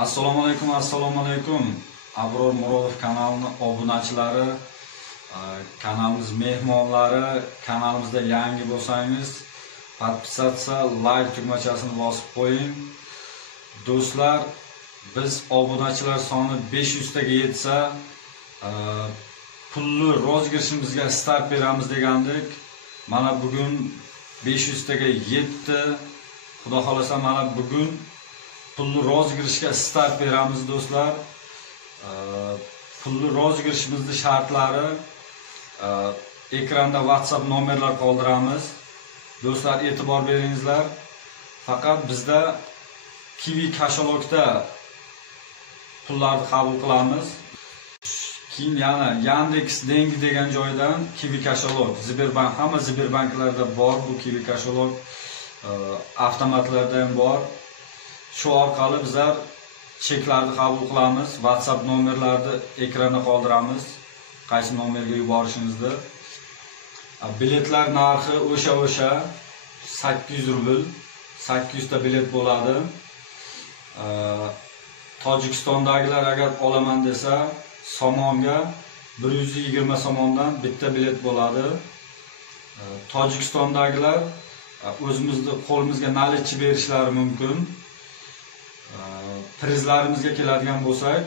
Assalomu alaykum. Abror Murodov kanalining obunachilari, kanalimiz mehmonlari, kanalimizda yangi bo'lsangiz, podpisatsiya, like tugmachasini bosib qo'ying. Do'stlar, biz obunachilar soni 500 taga yetsa, pulli rozgirishimizga start beramiz degandik. Mana bugun 500 taga yetdi. Xudo xolasa mana bugun pulli rozgirishga start beramiz do'stlar. Pulli rozgirishimizning shartlari ekranda WhatsApp nomerlar qoldiramiz. Do'stlar, e'tibor beringizlar. Faqat bizda Kiwi kashalogda pullarni qabul qilamiz. Keyin yana Yandex Dengi degan joydan Kiwi kashalog, Sberbank, hamma Sberbanklarda bor bu Kiwi kashalog, avtomatlarda ham bor. Shu orqali bizlar cheklarni qabul qilamiz. WhatsApp nomerlarini ekranda qoldiramiz. Qaysi nomerga yuborishingizni. Biletlar narxi o'sha 800 rubl. 800 ta bilet bo'ladi. Tojikistondagilar agar olaman desa, somonga 120 somondan bitta bilet bo'ladi. Tojikistondagilar o'zimizning qo'limizga nalitchi berishlari mumkin. Prizlarimizga keladigan bo'lsak,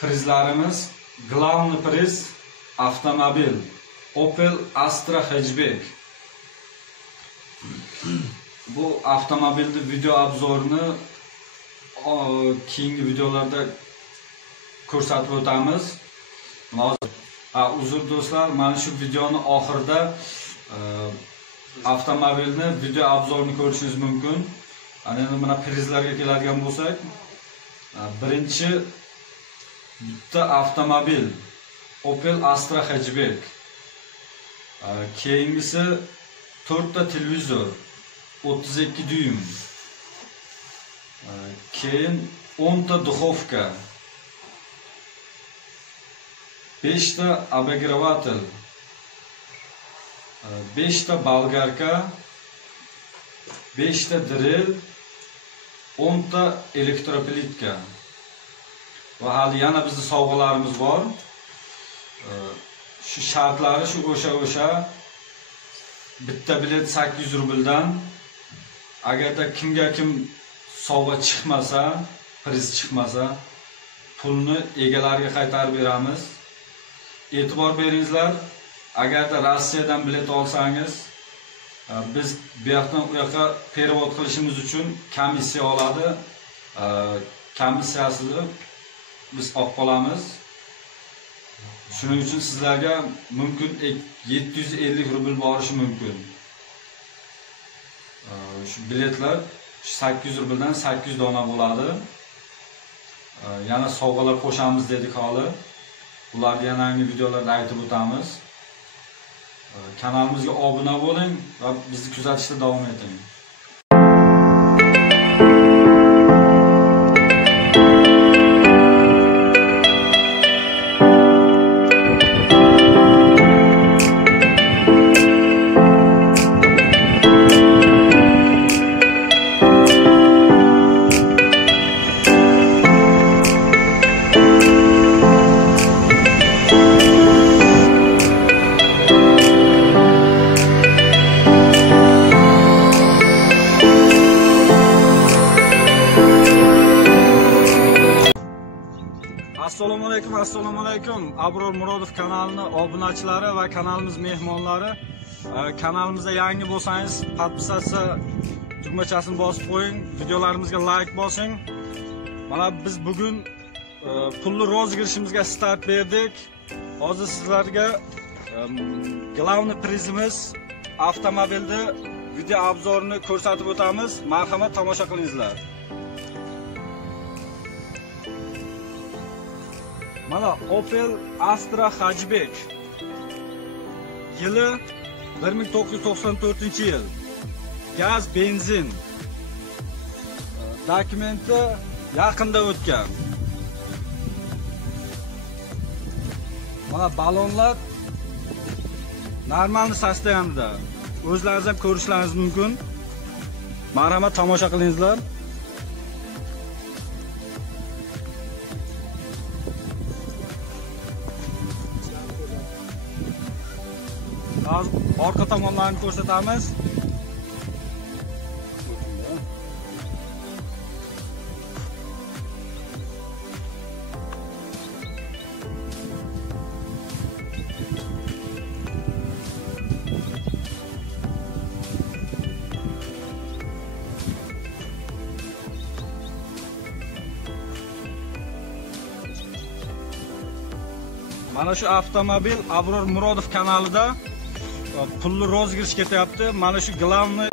prizlarimiz главный priz avtomobil Opel Astra hatchback. Bu avtomobilning video obzorini keyingi videolarda ko'rsatib o'tamiz. Uzr do'stlar, mana shu videoning oxirida avtomobilni video obzorini ko'rishingiz mumkin. Endi mana prizlarga keladigan bo'lsak, birinchi bitta avtomobil Opel Astra hatchback. Keyingisi 4 ta televizor 32 dyum. Keyin 10 ta duxovka, 5 ta обогреватель, 5 ta bolgarka, 5 ta drill, 10 ta elektroplitka. Va hali yana bizning sovg'alarimiz bor. Shu shartlari shu o'sha bitta bilet 800 rubldan. Agarda kimga kim sovg'a chiqmasa, priz chiqmasa, pulni egalariga qaytarib beramiz. E'tibor beringizlar, agarda Rossiyadan bilet olsangiz, biz bu yoqdan u yoqqa perevod qilishimiz uchun komissiya oladi. Komissiyasini biz olib qolamiz. Shuning uchun sizlarga mumkin 750 rubl borishi mumkin. Shu biletlar 800 rubldan 800 dona bo'ladi. Yana sovg'alar qo'shamiz dedik hali. Ularni yana yangi videolarda aytib o'tamiz. Kanalimizga obuna bo'ling va bizni kuzatishda davom eting. Assalomu alaykum. Abror Murodov kanalining obunachilari va kanalimiz mehmonlari. Kanalimizda yangi bo'lsangiz, podpisatsiya tugmachasini bosib qo'ying, videolarimizga like bosing. Mana biz bugun pulli rozgirishimizga start berdik. Hozir sizlarga главный prizimiz avtomobilni video obzorini ko'rsatib o'tamiz. Marhamat, tomosha qilingizlar. Mana Opel Astra hatchback. Yili 1994-yil. Gaz, benzin. Dokumenti yaqinda o'tgan. Mana balonlar normal sostoyanida. O'zlaringiz ham ko'rishlaringiz mumkin. Marhamat, tomosha qilingizlar. orqa tomonlarini ko'rsatamiz. Mana shu avtomobil Abror Murodov kanalida pulli rozgirish ketyapti. Mana shu glavniy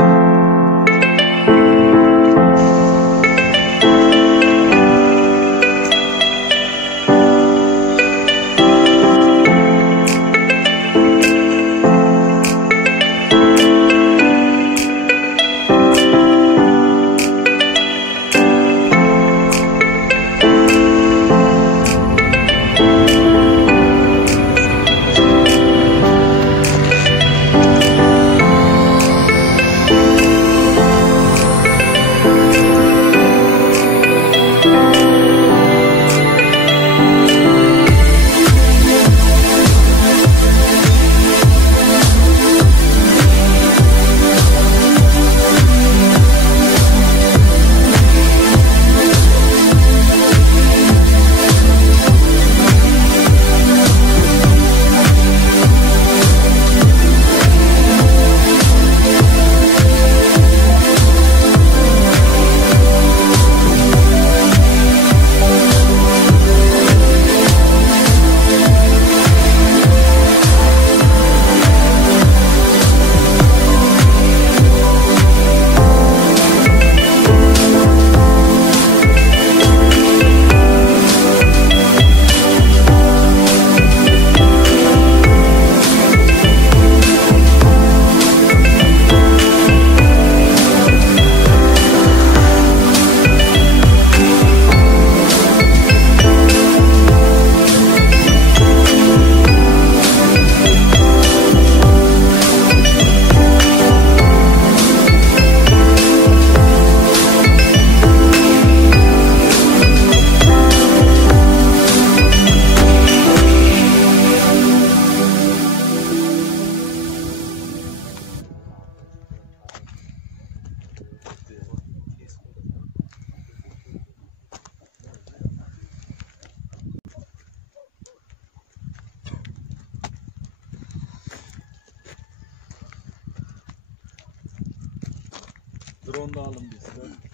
Drone da alın biz de.